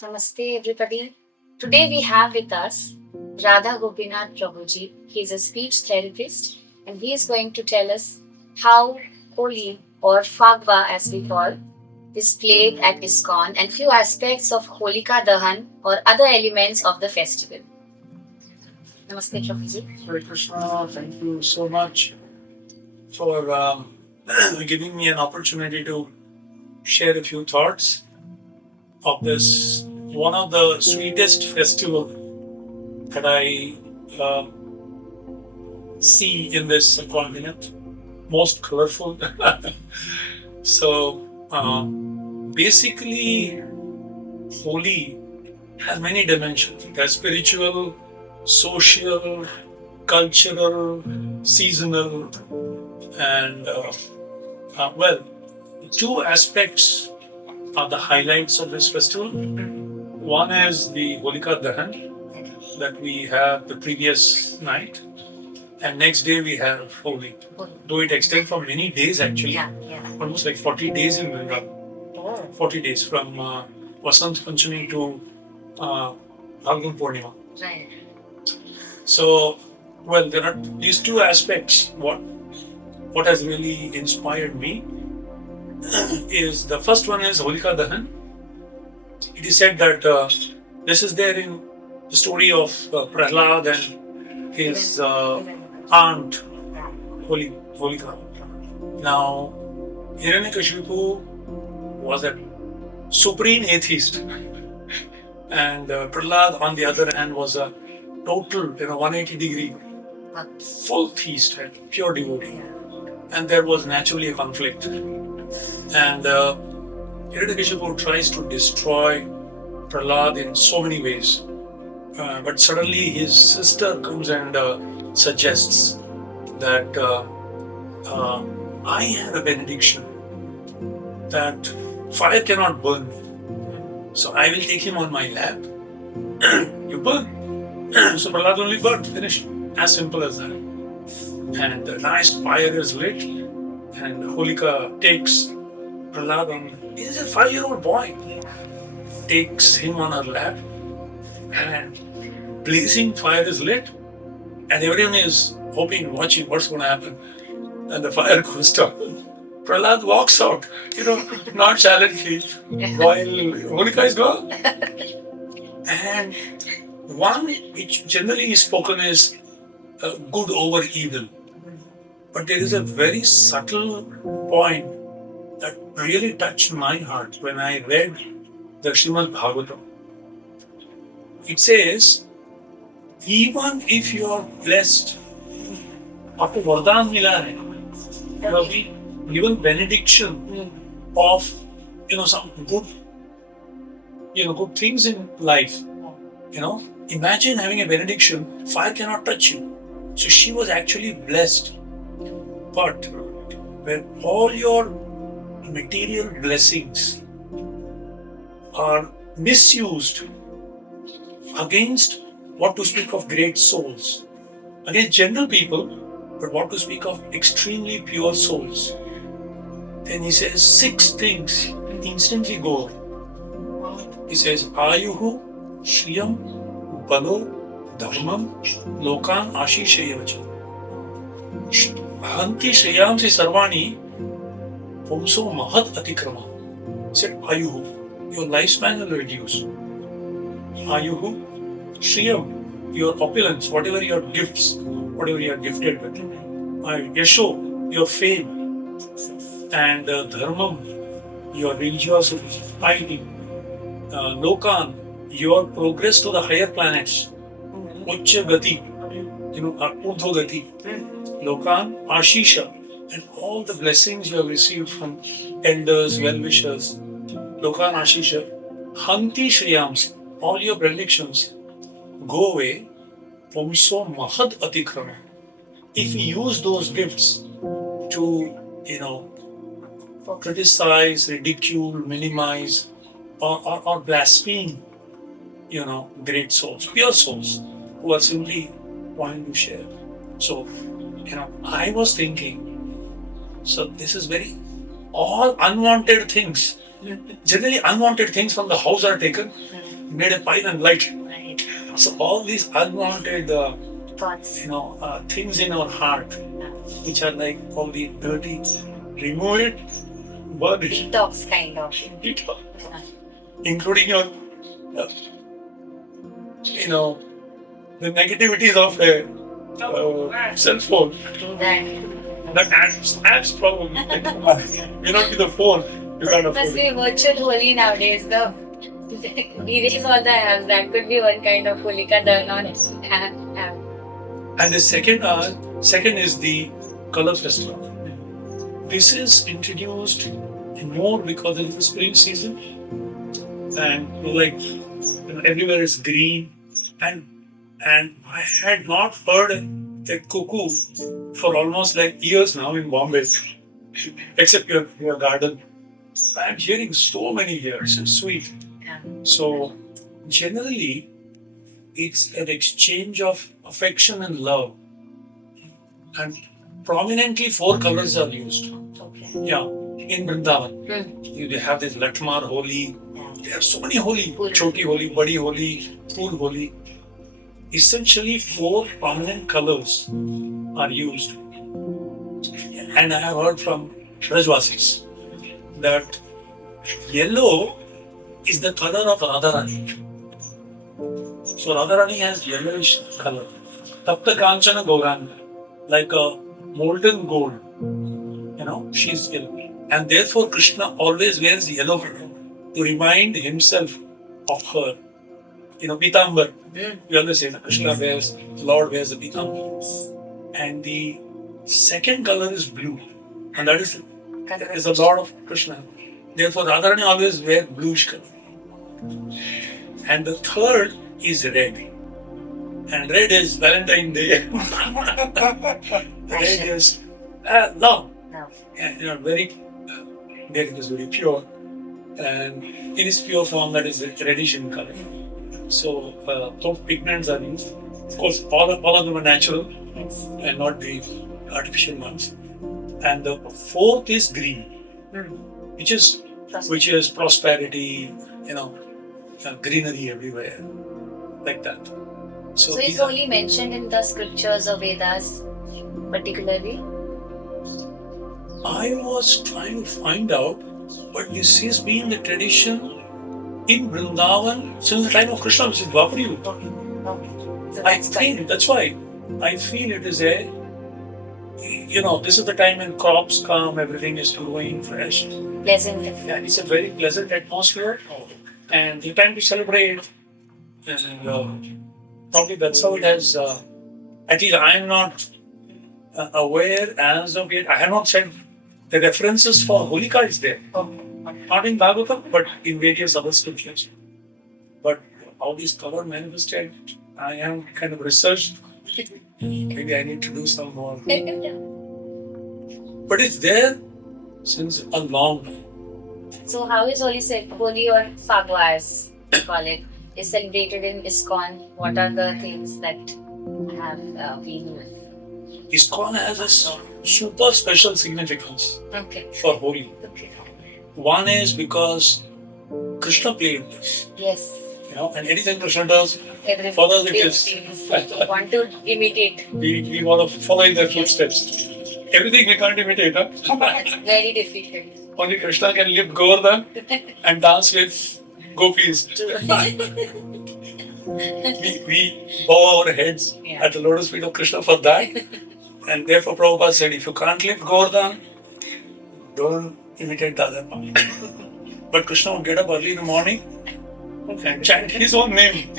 Namaste, everybody. Today we have with us Radha Gopinath Prabhuji. He is a speech therapist and he is going to tell us how Holi or Fagwa as we call is played at ISKCON and few aspects of Holika Dahan or other elements of the festival. Namaste, Prabhuji. Hare Krishna, thank you so much for giving me an opportunity to share a few thoughts of this one of the sweetest festival that I see in this continent, most colorful. So basically, Holi has many dimensions. There's spiritual, social, cultural, seasonal, and well, two aspects are the highlights of this festival. One is the Holika Dahan that we have the previous night, and next day we have Holi. Though it extends for many days actually, almost like 40 days in Vrindavan. 40 days from Vasant Panchami to Bhalgun Purnima. Right. So, well, there are these two aspects. What has really inspired me is the first one is Holika Dahan. It is said that this is there in the story of Prahlad and his aunt Holika. Now, Hiranyakashipu was a supreme atheist, and Prahlad, on the other hand, was a total, 180-degree, full theist and pure devotee. And there was naturally a conflict. And Hiranyakashipu tries to destroy Prahlad in so many ways. But suddenly his sister comes and suggests that I have a benediction that fire cannot burn me. So I will take him on my lap. You burn. So Prahlad only burnt, finished. As simple as that. And the nice fire is lit, and Holika takes Prahlad on. He is a 5-year-old boy. Takes him on her lap, and blazing fire is lit, and everyone is hoping, watching what's going to happen. And the fire goes down. Prahlad walks out, nonchalantly, while Holika is gone. And one which generally is spoken is good over evil. But there is a very subtle point that really touched my heart when I read the Srimad Bhagavatam. It says, even if you are blessed, after Vardhan mila hai, you have been given benediction of some good good things in life. Imagine having a benediction, fire cannot touch you. So she was actually blessed. But when all your material blessings are misused against what to speak of great souls, against general people, but what to speak of extremely pure souls, then he says 6 things instantly go away. He says, Ayuhu, Shriyam, Balo, Dharmam, Lokan, Ashishayavacha. Hanti Shriyamsi Sarvani, Pumso Mahat Atikrama. He said, Ayuhu, your lifespan will reduce. Ayuhu, Shriyam, your opulence, whatever your gifts, whatever you are gifted with. Yasho, your fame. And Dharmam, your religiosity, piety. Lokan, your progress to the higher planets. Ucha Gati, Urdhva Gati. Lokan, Ashisha, and all the blessings you have received from elders, well-wishers. Lokan, Ashisha, Hanti Shriyams, all your benedictions go away. Pumso Mahad Atikrama. If you use those gifts to, criticize, ridicule, minimize, or blaspheme, great souls, pure souls, who are simply wanting to share. So, I was thinking, so this is very, all unwanted things, generally unwanted things from the house are taken made a pile and light. Right. So all these unwanted, Thoughts. things in our heart, which are like all the dirty, remove it, burn it, Detox kind of. including your, uh, the negativities of a cell phone. That The apps problem. May not be the phone. You can't must afford be it. virtual Holi nowadays. The erase all the apps. That could be one kind of Holika done on app. And the second is the color festival. This is introduced more because it's the spring season, and everywhere is green, and I had not heard a cuckoo for almost like years now in Bombay, except your garden. I'm hearing so many here. So sweet. Yeah. So generally, it's an exchange of affection and love, and prominently four colors are used. Okay. Yeah, in Vrindavan, Hmm. they have this Latmar Holi. There are so many Holi, Cool. Choti Holi, Badi Holi, Phool Holi. Essentially, four prominent colors are used. And I have heard from Rajwasis that yellow is the color of Radharani. So Radharani has yellowish color. Tapta Kanchana Gauranga, like a molten gold. She's yellow. And therefore Krishna always wears yellow to remind himself of her. Pitambar. We always say Krishna wears, Lord wears the Pitambar. And the second color is blue. And that is the Lord of Krishna. Therefore Radharani always wears bluish color. And the third is red. And red is Valentine's Day. Red is love. And very, it is very pure. And in its pure form, that is reddish in color. So, those pigments are used. Of course, all of them are natural and not the artificial ones. And the fourth is green, which is prosperity, greenery everywhere, like that. So it's only mentioned in the scriptures or Vedas, particularly. I was trying to find out, but this has been the tradition in Vrindavan since the time of Krishna, which is Dwapar Yuga. So I think that's why I feel it is this is the time when crops come, everything is growing fresh. pleasant. Yeah, it's a very pleasant atmosphere and the time to celebrate. And probably that's how it has. At least I am not aware as of yet. I have not said the references for Holika is there. Not in Bhagavatam, but in various other scriptures. But how these color manifested, I am kind of researched. Maybe I need to do some more. But it's there since a long time. So how is Holi or Fagwa as we call it, is celebrated in ISKCON? What are the things that have been? ISKCON has a super special significance for Holi. Okay. One is because Krishna played this. Yes. And anything Krishna does, Every for us it is. want to imitate. We want to follow in their footsteps. Everything we can't imitate, huh? It's very difficult. Only Krishna can lift Govardhan and dance with gopis. we bow our heads at the lotus feet of Krishna for that. And therefore Prabhupada said, if you can't lift Govardhan, don't imitate the other one. But Krishna would get up early in the morning and chant his own name.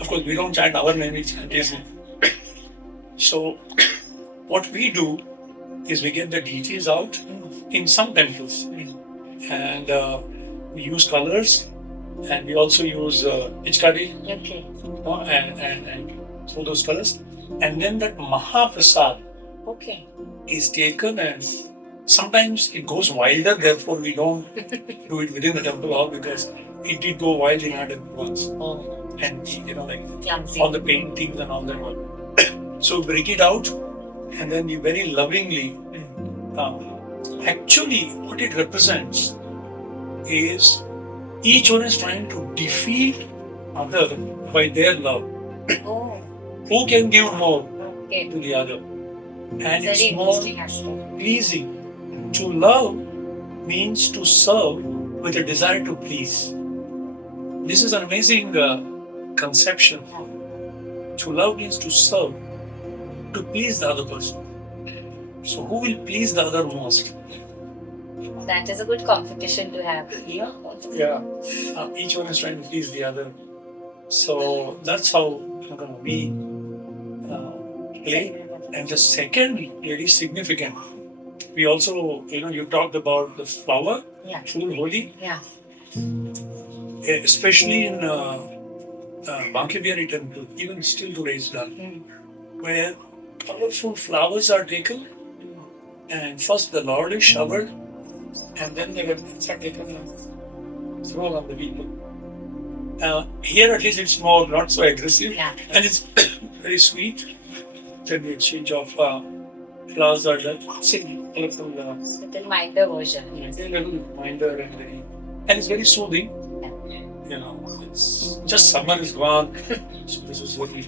Of course, we don't chant our name, we chant his name. So, what we do is we get the deities out in some temples. And we use colors and we also use ichkari and so those colors. And then that Mahaprasad is taken and sometimes it goes wilder, therefore we don't do it within the temple hall because it did go wild in our temple once. And Clumsy. all the paintings and all that one. So break it out and then we very lovingly actually what it represents is each one is trying to defeat other by their love. Oh, Who can give more okay. to the other? And Very it's more interesting aspect. pleasing. To love means to serve with a desire to please. This is an amazing conception. To love means to serve, to please the other person. So who will please the other most? That is a good competition to have. Yeah. Each one is trying to please the other. So that's how we play. And the second, very significant. We also, you talked about the flower, Yeah. Shul Holi, Yeah. especially in Banke Bihari temple, even still today is done, where colorful flowers are taken, and first the Lord is showered, and then the remnants are taken and thrown on the people. Here at least it's more not so aggressive, and it's very sweet. Then the exchange of flowers are done. Colorful. Little milder version. A little milder and it's very soothing. It's just summer is gone. So this is very.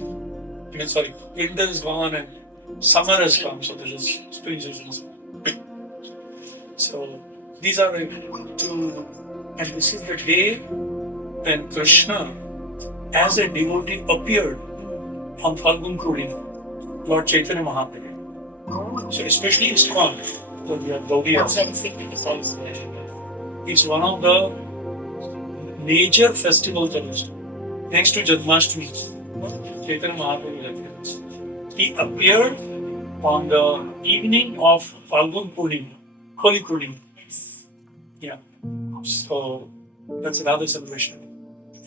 Winter is gone and summer has come. So this is spring season. So these are the two, and this is the day when Krishna, as a devotee, appeared on Falgun Purnima, Lord Chaitanya Mahaprabhu. So especially ISKCON, we have Gaudiya. It's one of the major festivals of Islam. Next to Janmashtami, Chaitanya Mahaprabhu appears. He appeared on the evening of Falgun Purnima, Holi Purnima. Yeah. So that's another celebration.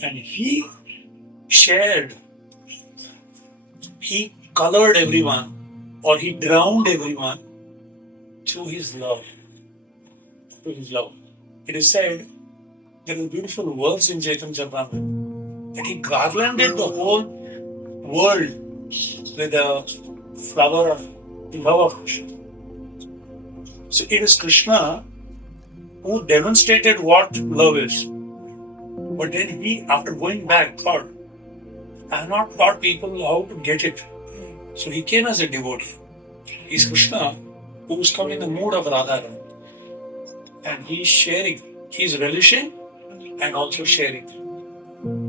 And he colored everyone, or he drowned everyone through his love. It is said, there are beautiful words in Chaitanya Charitamrita that he garlanded the whole world with a flower of love of Krishna. So it is Krishna who demonstrated what love is. But then he, after going back, thought, I have not taught people how to get it. So he came as a devotee. He's Krishna who's come in the mood of Radharani. And he's sharing. He's relishing and also sharing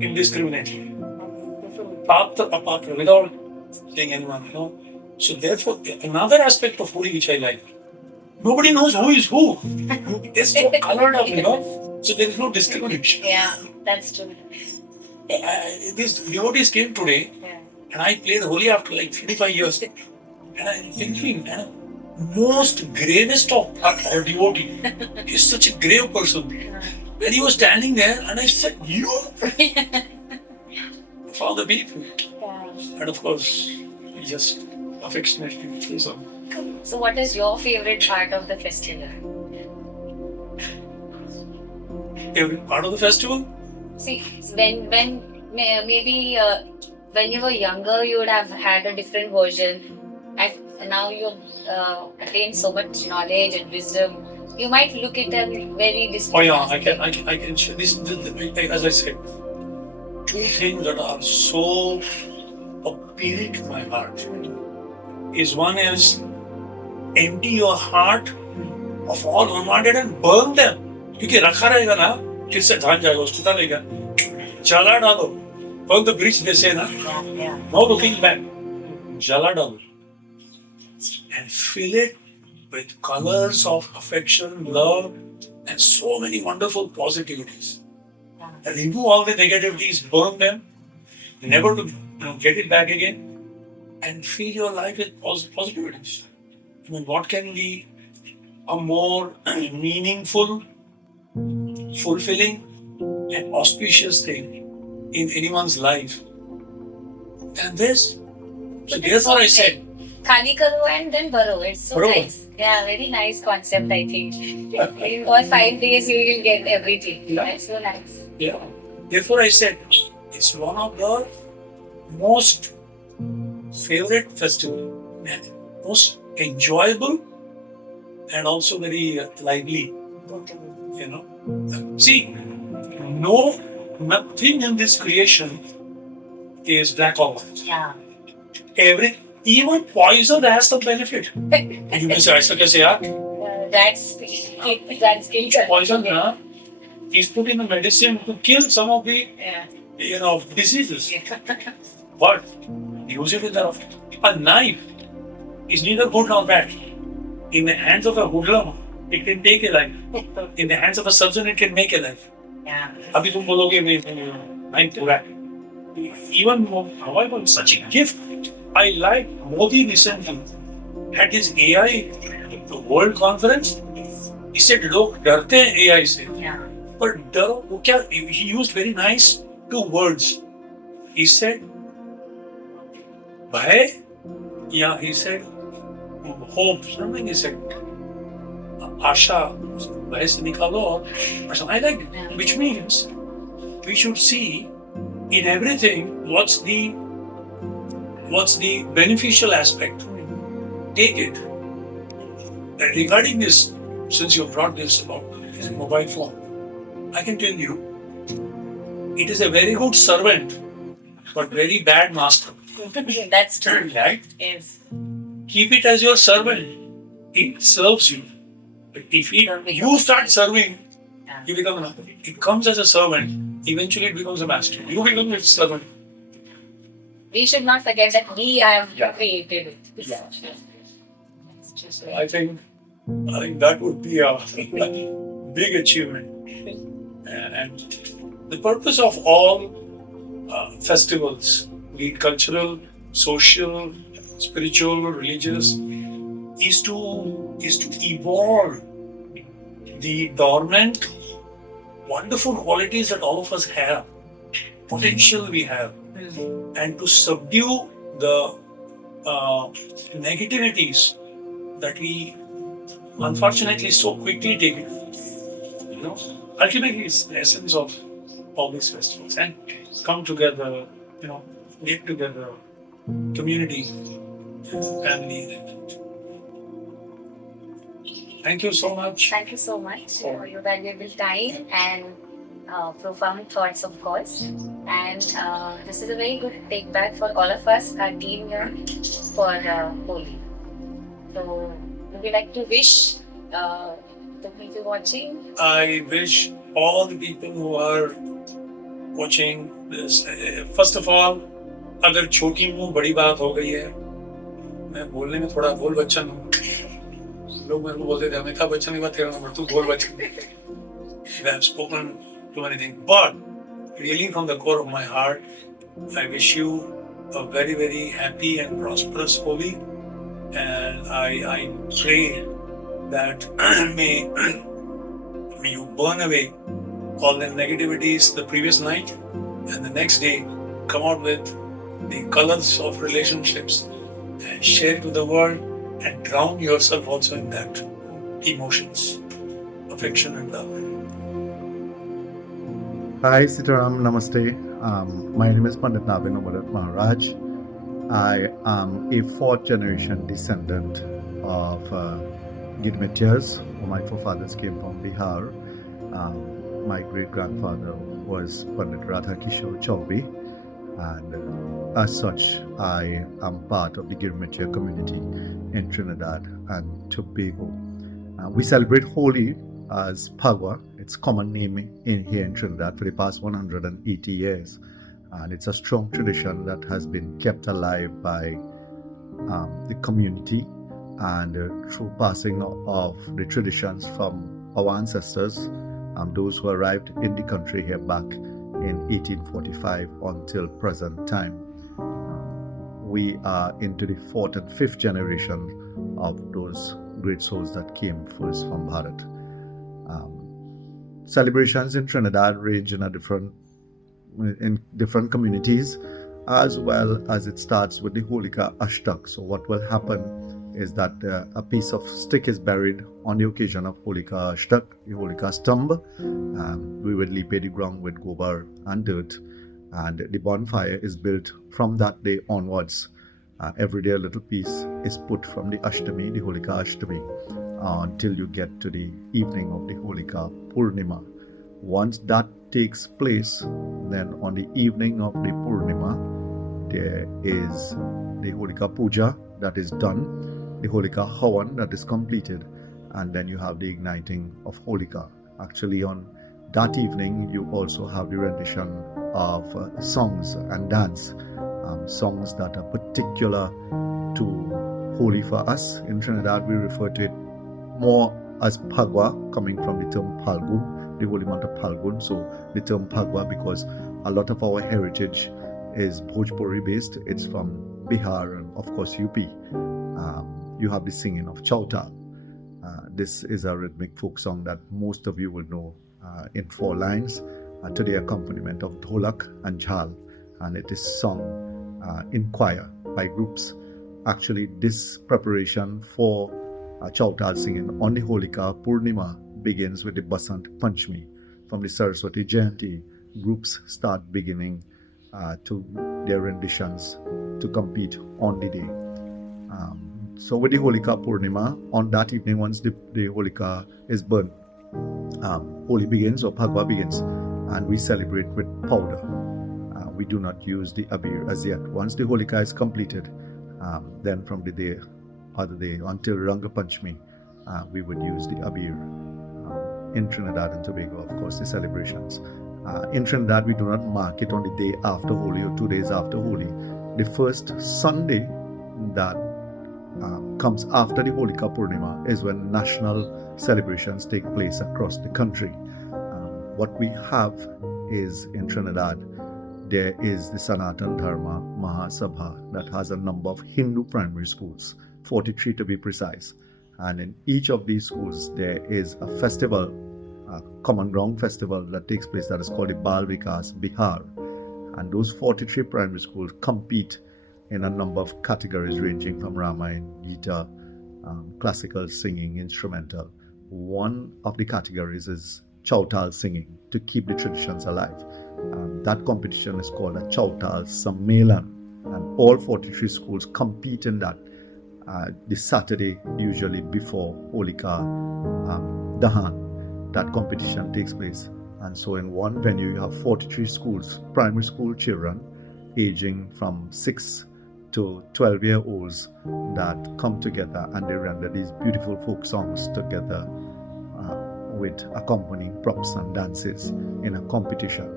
indiscriminately. Patra apatra, without saying anyone, So therefore, another aspect of Holi which I like. Nobody knows who is who. They're so colored up, So there is no discrimination. Yeah, that's true. These devotees came today, and I played Holi after like 35 years. And I'm thinking, most gravest of our devotee. He's such a grave person. When he was standing there, and I said, you? For all the people. And of course, he just affectionately says so. So what is your favorite part of the festival? Favorite part of the festival? See, when maybe when you were younger, you would have had a different version. And now you've attained so much knowledge and wisdom. You might look at them very different. Oh yeah, I can share this. As I said, two things that are so appealing to my heart is one is empty your heart of all unwanted and burn them. क्योंकि रखा रहेगा ना फिर से धान जाएगा उसको पता लगेगा जला डालो. Burn the bridge, they say, na? No looking back. Jala डालो and fill it with colors of affection, love, and so many wonderful positivities. And remove all the negativities, burn them, never to get it back again, and fill your life with positivities. I mean, what can be a more meaningful, fulfilling, and auspicious thing in anyone's life than this? So therefore I said, Khali karo and then baro. It's so nice. Yeah, very nice concept, I think. In all 5 days, you will get everything. Yeah. That's so nice. Yeah. Therefore, I said it's one of the most favorite festival, most enjoyable, and also very lively. See, No, nothing in this creation is black or white. Yeah. Even poison has some benefit. You may say, "Aisa kaise yaar?" That's Poison is put in a medicine to kill some of the diseases. But use it with a knife is neither good nor bad. In the hands of a hoodlum, it can take a life. In the hands of a surgeon, it can make a life. अभी तुम बोलोगे knife पूरा है. Even however, such a gift. I like Modi recently had his AI World Conference. He said, "लोग डरते हैं AI से." But डरो वो क्या? He used very nice 2 words. He said, "भय," yeah, he said, "hope." Something he said, "आशा." भय से निकालो or something. I like it, which means we should see in everything what's the beneficial aspect. Take it. And regarding this, since you brought this about his mobile phone, I can tell you, it is a very good servant, but very bad master. That's true. Right? Yes. Keep it as your servant. It serves you. But if you start serving, you become a master. It comes as a servant. Eventually, it becomes a master. You become its servant. We should not forget that we have created it. Yeah. It's just I think that would be a big achievement. And the purpose of all festivals, be it cultural, social, spiritual, religious, is to evolve the dormant, wonderful qualities that all of us have, potential we have, and to subdue the negativities that we unfortunately so quickly take it. Ultimately, it's the essence of all these festivals. And come together, get together, community, family. Thank you so much. Thank you so much for your valuable time and profound thoughts, of course. And this is a very good take back for all of us, our team here, for Holi. So, would you like to wish the people watching? I wish all the people who are watching this, first of all, अगर छोटी मुंह बड़ी बात हो गई है, मैं बोलने में थोड़ा बोल बच्चन हूँ. लोग मेरे को बोलते थे अमिताभ बच्चन की बात कर रहा हूँ, तू बोल Bachchan. I have spoken too many things, but really from the core of my heart, I wish you a very, very happy and prosperous Holi, and I pray that may you burn away all the negativities the previous night, and the next day come out with the colors of relationships and share it with the world, and drown yourself also in that emotions, affection and love. Hi, Sitaram. Namaste. My name is Pandit Navin Omadat Maharaj. I am a 4th generation descendant of Gidmitias. My forefathers came from Bihar. My great-grandfather was Pandit Radha Kishore Chaudhary, and as such, I am part of the Girmitia community in Trinidad and Tobago. We celebrate Holi as Pagwa, its common name in here in Trinidad, for the past 180 years. And it's a strong tradition that has been kept alive by the community, and through passing of the traditions from our ancestors, those who arrived in the country here back in 1845 until present time. We are into the 4th and 5th generation of those great souls that came first from Bharat. Celebrations in Trinidad range in different communities, as well as it starts with the Holika Ashtak. So what will happen is that a piece of stick is buried on the occasion of Holika Ashtak, the Holika Stumb. We will lay the ground with gobar and dirt, and the bonfire is built from that day onwards. Every day a little piece is put from the Ashtami, the Holika Ashtami, until you get to the evening of the Holika Purnima. Once that takes place, then on the evening of the Purnima, there is the Holika Puja that is done, the Holika Havan that is completed, and then you have the igniting of Holika. Actually, on that evening, you also have the rendition of songs and dance, songs that are particular to Holi for us. In Trinidad, we refer to it more as Phagwa, coming from the term Palgun, the holy month of Palgun. So the term Phagwa, because a lot of our heritage is Bhojpuri based. It's from Bihar and of course UP. You have the singing of Chautal. This is a rhythmic folk song that most of you will know in 4 lines, to the accompaniment of dholak and jhal, and it is sung in choir by groups. Actually, this preparation for Chautal singing on the Holika Purnima begins with the Basant Panchami. From the Saraswati Jayanti, groups start beginning to their renditions to compete on the day. So with the Holika Purnima, on that evening, once the Holika is burnt, Holi begins, or Phagwa begins, and we celebrate with powder. We do not use the abir as yet. Once the Holika is completed, then from the other day until Ranga Panchami, we would use the abir. In Trinidad and Tobago, of course, the celebrations. In Trinidad, we do not mark it on the day after Holi or 2 days after Holi. The first Sunday that comes after the Holika Purnima is when national celebrations take place across the country. What we have is, in Trinidad, there is the Sanatan Dharma Mahasabha that has a number of Hindu primary schools, 43 to be precise. And in each of these schools, there is a festival, a common ground festival that takes place that is called the Bal Vikas Bihar. And those 43 primary schools compete in a number of categories ranging from Ramayana, Gita, classical singing, instrumental. One of the categories is Chautal singing, to keep the traditions alive. That competition is called a Chautal Sammelan, and all 43 schools compete in that the Saturday, usually before Holika Dahan. That competition takes place, and so in one venue you have 43 schools, primary school children aging from 6 to 12-year-olds that come together and they render these beautiful folk songs together with accompanying props and dances in a competition.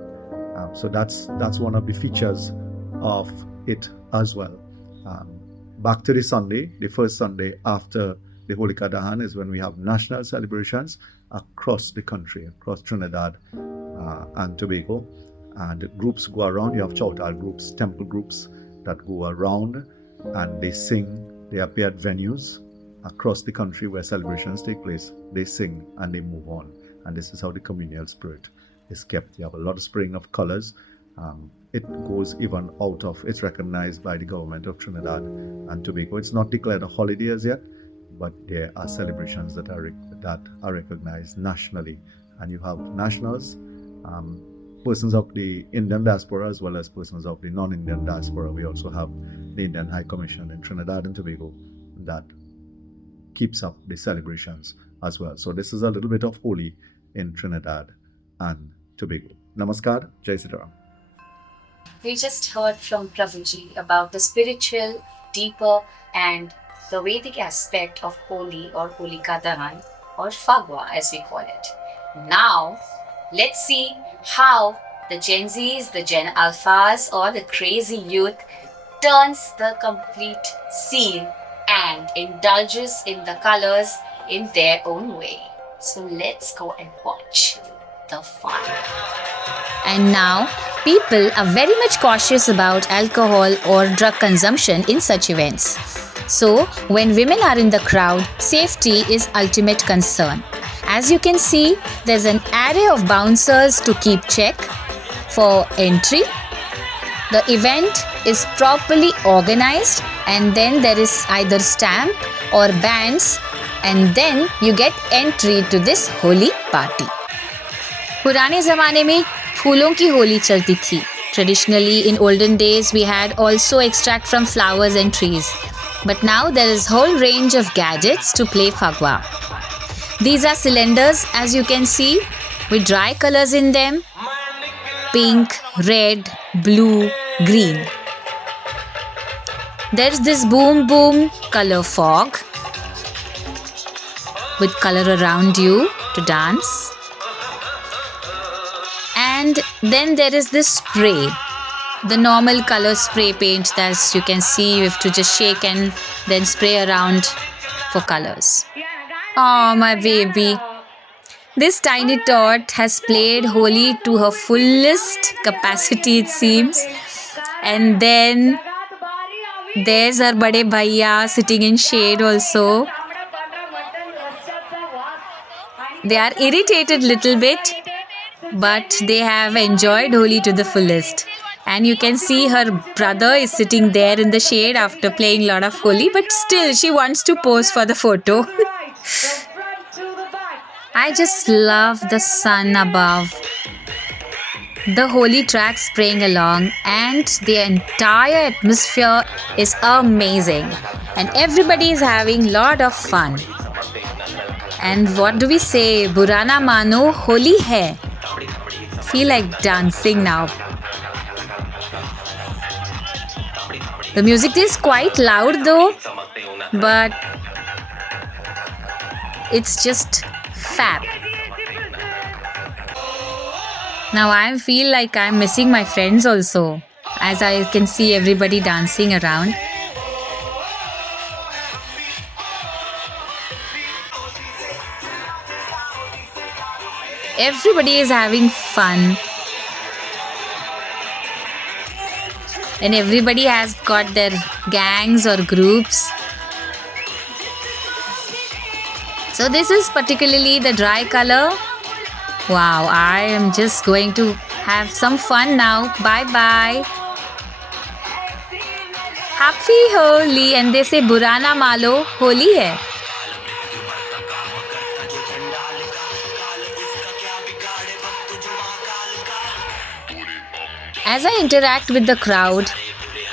So that's one of the features of it as well. Back to the Sunday, the first Sunday after the Holika Dahan is when we have national celebrations across the country, across Trinidad and Tobago. And groups go around. You have Chautal groups, temple groups that go around and they sing. They appear at venues across the country where celebrations take place. They sing and they move on. And this is how the communal spirit is kept. You have a lot of spraying of colors. It goes even out of, it's recognized by the government of Trinidad and Tobago. It's not declared a holiday as yet, but there are celebrations that are recognized nationally. And you have nationals, persons of the Indian diaspora as well as persons of the non-Indian diaspora. We also have the Indian High Commission in Trinidad and Tobago that keeps up the celebrations as well. So this is a little bit of Holi in Trinidad and Tobago. Namaskar, Jai Sitaram. We just heard from Prabhuji about the spiritual, deeper and the Vedic aspect of Holi or Holika Dahan or Phagwa as we call it. Now, let's see how the Gen Zs, the Gen Alphas or the crazy youth turns the complete scene and indulges in the colors in their own way. So let's go and watch the fun. And now, people are very much cautious about alcohol or drug consumption in such events. So, when women are in the crowd, safety is ultimate concern. As you can see, there's an array of bouncers to keep check for entry. The event is properly organized and then there is either stamp or bands and then you get entry to this holy party. पुराने ज़माने में फूलों की होली चलती थी. Traditionally, in olden days, we had also extract from flowers and trees. But now there is whole range of gadgets to play Phagwa. These are cylinders, as you can see, with dry colors in them. pink, red, blue, green. There's this boom boom color fog with color around you to dance. And then there is this spray, the normal color spray paint that you can see. You have to just shake and then spray around for colors. Oh, my baby. This tiny tot has played Holi to her fullest capacity, it seems. And then there's our bade bhaiya sitting in shade also. They are irritated little bit, but they have enjoyed Holi to the fullest. And you can see her brother is sitting there in the shade after playing a lot of Holi, but still she wants to pose for the photo. I just love the sun above, the Holi track spraying along, and the entire atmosphere is amazing. And everybody is having a lot of fun. And what do we say? Burana mano, Holi hai. Feel like dancing now. The music is quite loud though, but it's just fab. Now I feel like I'm missing my friends also, as I can see everybody dancing around. Everybody is having fun. And everybody has got their gangs or groups. So this is particularly the dry color. Wow, I am just going to have some fun now. Bye-bye. Happy Holi. And they say Burana malo Holi hai. As I interact with the crowd,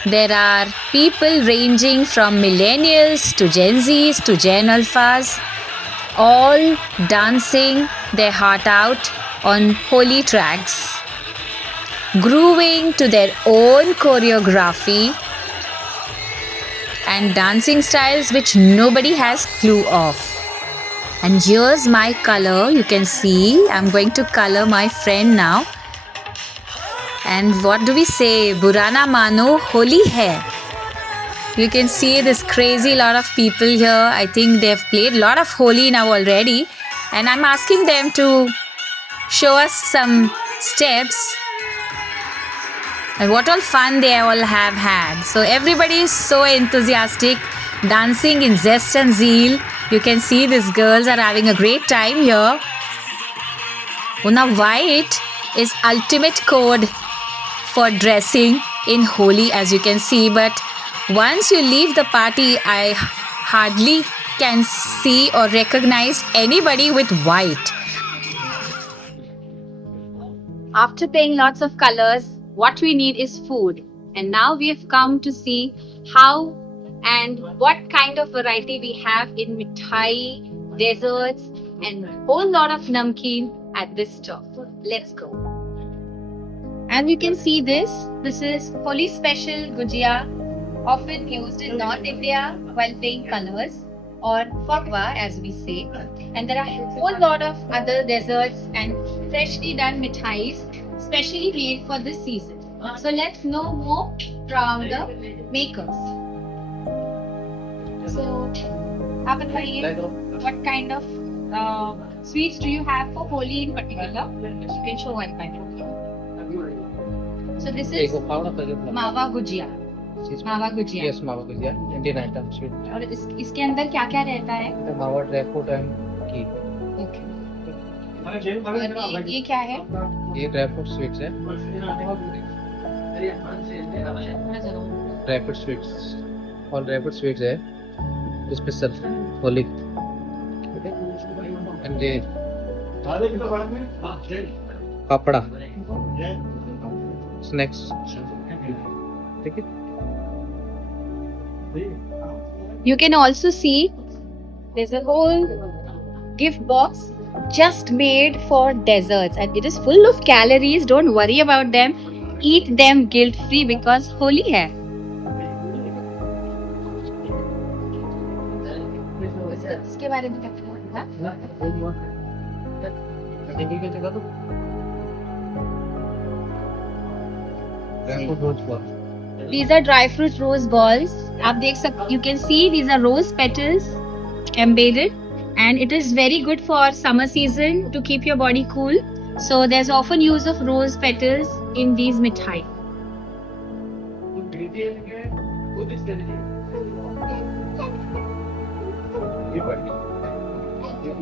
there are people ranging from millennials to Gen Zs to Gen Alphas, all dancing their heart out on Holi tracks, grooving to their own choreography and dancing styles which nobody has clue of. And here's my color. You can see I'm going to color my friend now. And what do we say? Burana mano Holi hai. You can see this crazy lot of people here. I think they've played a lot of Holi now already. And I'm asking them to show us some steps and what all fun they all have had. So everybody is so enthusiastic, dancing in zest and zeal. You can see these girls are having a great time here. Now white is ultimate code for dressing in Holi, as you can see, but once you leave the party, I hardly can see or recognize anybody with white. After playing lots of colors, what we need is food. And now we have come to see how and what kind of variety we have in mithai, desserts, and whole lot of namkeen at this stop. Let's go. And you can see this. This is Holi special gujia, often used in North India while playing colors, or fakwa as we say. And there are a whole lot of other desserts and freshly done mithais, specially made for this season. So let's know more from the makers. So, आप बताइए, what kind of sweets do you have for Holi in particular? You can show one kind of. So this is मावा गुजिया. मावा gujiya. Yes, मावा gujiya. Indian item sweet. और इसके अंदर क्या क्या रहता है? मावा dry fruit and ghee. Okay. और ये क्या है? ये ड्राई फ्रूट स्वीट्स है. Dry fruit sweets. और ड्राई फ्रूट स्वीट्स है. स्पेशल होली. एंड ये पापड़ा. स्नैक्स. ठीक है. You can also see there's a whole gift box just made for desserts, and it is full of calories. Don't worry about them. Eat them guilt free because Holi hai. इसके बारे में क्या पता? These are dry fruit rose balls. आप देख सकते, you can see these are rose petals embedded, and it is very good for summer season to keep your body cool. So there's often use of rose petals in these mithai.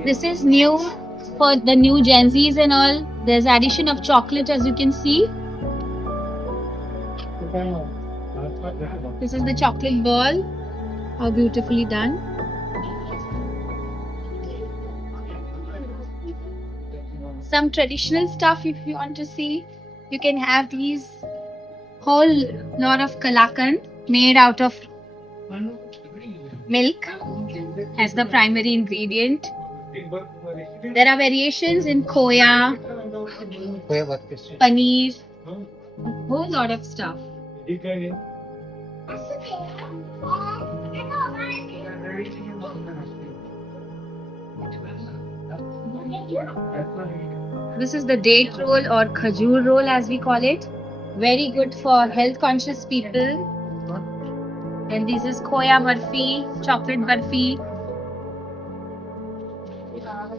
This is new for the new Gen Zs and all. There's addition of chocolate, as you can see. This is the chocolate ball. How beautifully done. Some traditional stuff if you want to see. You can have these whole lot of kalakan made out of milk as the primary ingredient. There are variations in khoya, paneer, a whole lot of stuff. This is the date roll or khajur roll as we call it. Very good for health conscious people. And this is khoya barfi, chocolate barfi,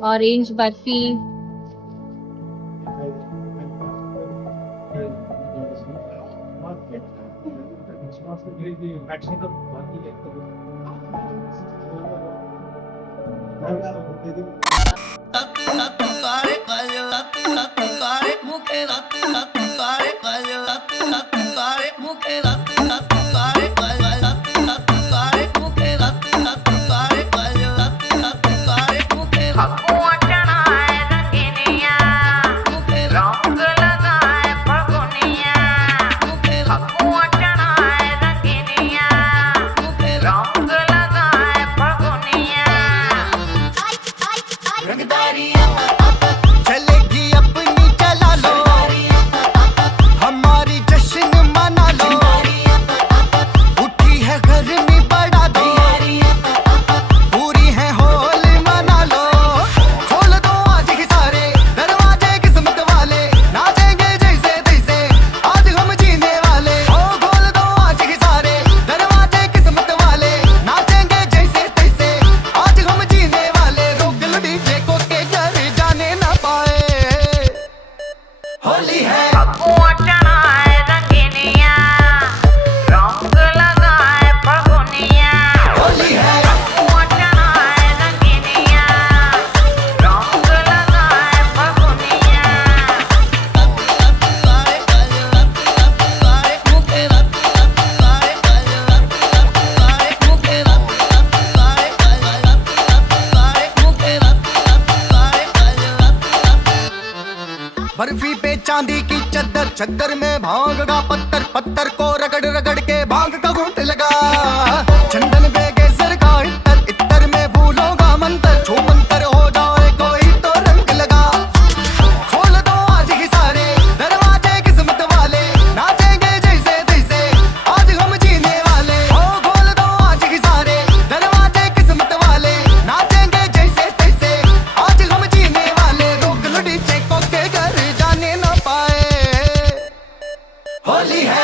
orange barfi. Barfi पे चांदी की चद्दर, चद्दर में भांग का पत्थर, पत्थर को रगड़ रगड़ के भांग का घूंट लगा। चंदन पे केसर का इत्तर, इत्तर में फूलों का मंतर, छू मंतर हो जाए कोई तो रंग लगा। खोल दो आज ही सारे दरवाजे किस्मत वाले, नाचेंगे जैसे तैसे आज हम जीने वाले। ओ खोल दो आज ही सारे दरवाजे किस्मत वाले, नाचेंगे जैसे तैसे आज हम जीने वाले। रोक लो डीजे को के घर जाने ना पाए, होली है।